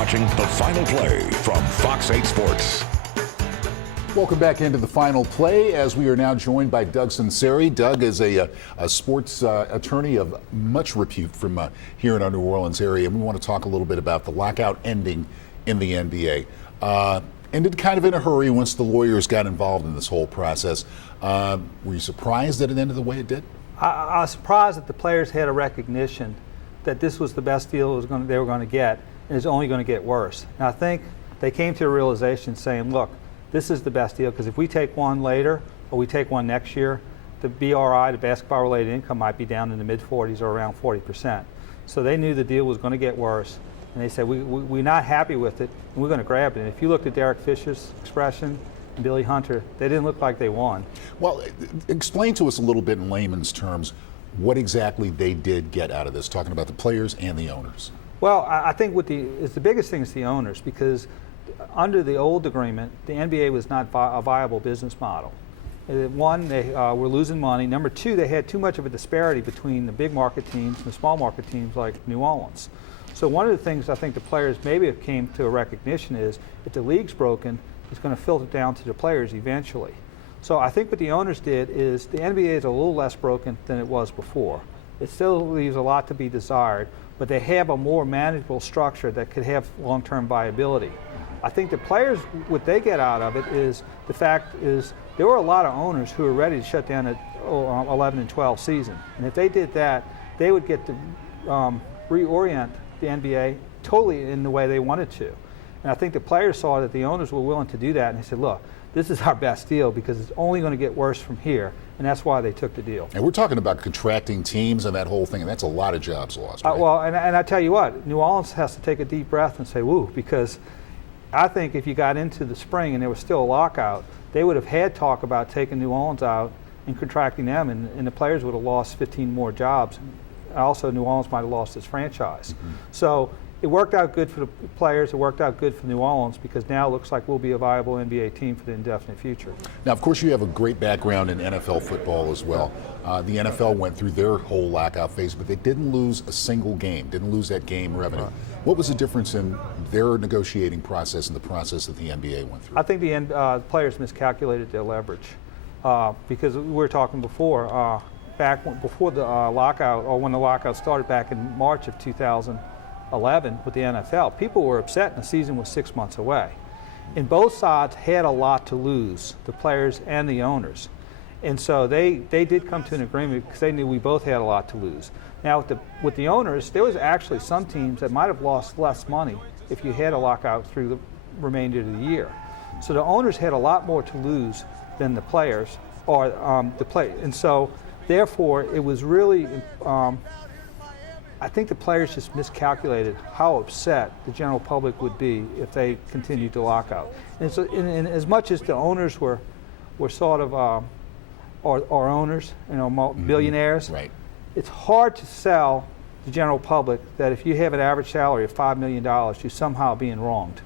watching The Final Play from Fox 8 Sports. Welcome back into The Final Play as we are now joined by Doug Sunseri. Doug is a sports attorney of much repute from here in our New Orleans area, and we want to talk a little bit about the lockout ending in the NBA. Ended kind of in a hurry once the lawyers got involved in this whole process. Were you surprised that it ended the way it did? I was surprised that the players had a recognition that this was the best deal they were going to get, and it's only going to get worse. And I think they came to a realization saying, look, this is the best deal, because if we take one later or we take one next year, the BRI, the basketball-related income, might be down in the mid-40s or around 40%. So they knew the deal was going to get worse, and they said, we're not happy with it, and we're going to grab it. And if you looked at Derek Fisher's expression and Billy Hunter, they didn't look like they won. Well, explain to us a little bit in layman's terms what exactly they did get out of this, talking about the players and the owners. Well, I think the biggest thing is the owners, because under the old agreement, the NBA was not a viable business model. One, they were losing money. Number two, they had too much of a disparity between the big market teams and the small market teams like New Orleans. So one of the things I think the players maybe have came to a recognition is if the league's broken, it's going to filter down to the players eventually. So I think what the owners did is the NBA is a little less broken than it was before. It still leaves a lot to be desired, but they have a more manageable structure that could have long-term viability. I think the players, what they get out of it is the fact is there were a lot of owners who were ready to shut down the 11 and 12 season. And if they did that, they would get to reorient the NBA totally in the way they wanted to. And I think the players saw that the owners were willing to do that, and they said, look, this is our best deal because it's only going to get worse from here, and that's why they took the deal. And we're talking about contracting teams and that whole thing, and that's a lot of jobs lost, right? Well, and I tell you what, New Orleans has to take a deep breath and say, woo, because I think if you got into the spring and there was still a lockout, they would have had talk about taking New Orleans out and contracting them, and the players would have lost 15 more jobs. Also, New Orleans might have lost its franchise. Mm-hmm. So it worked out good for the players. It worked out good for New Orleans, because now it looks like we'll be a viable NBA team for the indefinite future. Now, of course, you have a great background in NFL football as well. The NFL went through their whole lockout phase, but they didn't lose a single game, didn't lose that game revenue. What was the difference in their negotiating process and the process that the NBA went through? I think the players miscalculated their leverage, because we were talking before, before the lockout, or when the lockout started back in March of 2011 with the NFL, people were upset and the season was 6 months away. And both sides had a lot to lose, the players and the owners. And so they did come to an agreement because they knew we both had a lot to lose. Now with the owners, there was actually some teams that might have lost less money if you had a lockout through the remainder of the year. So the owners had a lot more to lose than the players, or and so therefore it was really I think the players just miscalculated how upset the general public would be if they continued to lock out. And so, in as much as the owners were sort of our owners, billionaires, right. It's hard to sell the general public that if you have an average salary of $5 million, you're somehow being wronged.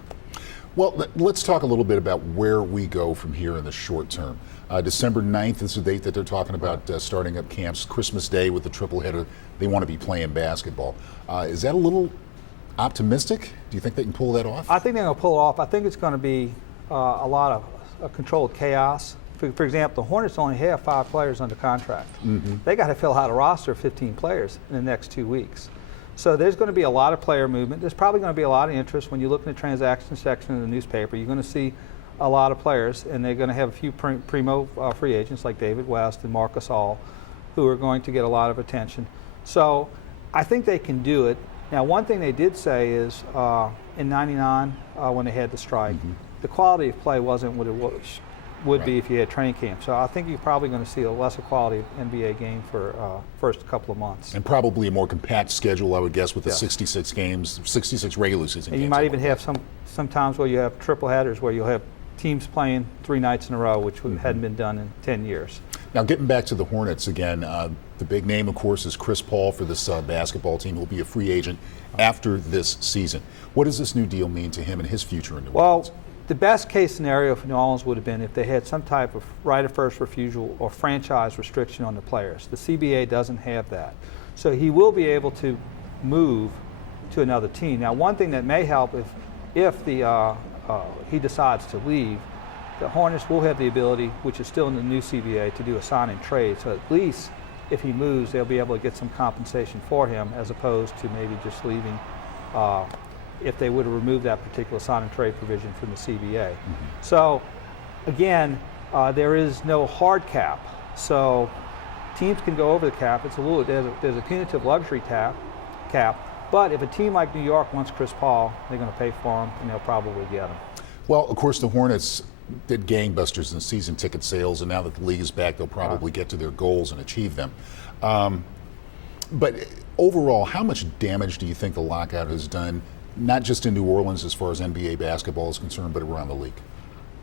Well, let's talk a little bit about where we go from here in the short term. December 9th is the date that they're talking about starting up camps. Christmas Day with the triple header. They want to be playing basketball. Is that a little optimistic? Do you think they can pull that off? I think they're going to pull it off. I think it's going to be a lot of controlled chaos. For example, the Hornets only have 5 players under contract. Mm-hmm. They got to fill out a roster of 15 players in the next 2 weeks. So there's going to be a lot of player movement. There's probably going to be a lot of interest when you look in the transaction section of the newspaper. You're going to see a lot of players, and they're going to have a few primo free agents like David West and Marc Gasol, who are going to get a lot of attention. So I think they can do it. Now, one thing they did say is in '99, when they had the strike, mm-hmm. the quality of play wasn't what it would right. be if you had training camp. So I think you're probably going to see a lesser quality NBA game for first couple of months. And probably a more compact schedule, I would guess, with the 66 games, 66 regular season games. And you might even have some times where you have triple headers where you'll have teams playing 3 nights in a row, which mm-hmm. hadn't been done in 10 years. Now, getting back to the Hornets again, the big name, of course, is Chris Paul for this basketball team. He'll be a free agent after this season. What does this new deal mean to him and his future in New Orleans? Well, the best case scenario for New Orleans would have been if they had some type of right of first refusal or franchise restriction on the players. The CBA doesn't have that. So he will be able to move to another team. Now, one thing that may help if he decides to leave, the Hornets will have the ability, which is still in the new CBA, to do a sign and trade. So at least if he moves, they'll be able to get some compensation for him, as opposed to maybe just leaving if they would have removed that particular sign and trade provision from the CBA. Mm-hmm. So again, there is no hard cap. So teams can go over the cap. It's there's a punitive luxury cap, but if a team like New York wants Chris Paul, they're going to pay for him, and they'll probably get him. Well, of course, the Hornets did gangbusters in season ticket sales, and now that the league is back, they'll probably get to their goals and achieve them. But overall, how much damage do you think the lockout has done, not just in New Orleans as far as NBA basketball is concerned, but around the league?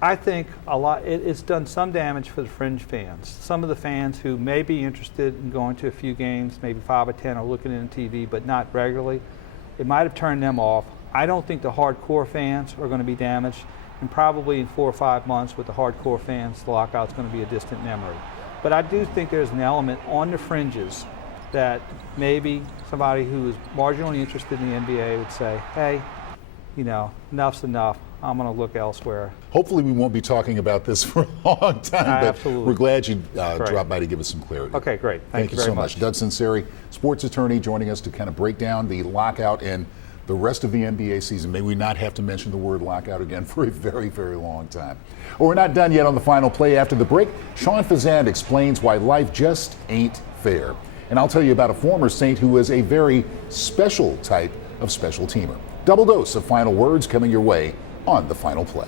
I think a lot. It's done some damage for the fringe fans. Some of the fans who may be interested in going to a few games, maybe 5 or 10, or looking in TV, but not regularly, it might have turned them off. I don't think the hardcore fans are going to be damaged, and probably in 4 or 5 months with the hardcore fans, the lockout's going to be a distant memory. But I do think there's an element on the fringes that maybe somebody who is marginally interested in the NBA would say, hey, enough's enough. I'm going to look elsewhere. Hopefully we won't be talking about this for a long time, but absolutely. We're glad you dropped by to give us some clarity. Okay, great. Thank you very so much. Doug Sunseri, sports attorney, joining us to kind of break down the lockout and the rest of the NBA season. May we not have to mention the word lockout again for a very, very long time. Well, we're not done yet on the final play. After the break, Sean Fazand explains why life just ain't fair. And I'll tell you about a former Saint who is a very special type of special teamer. Double dose of final words coming your way on the final play.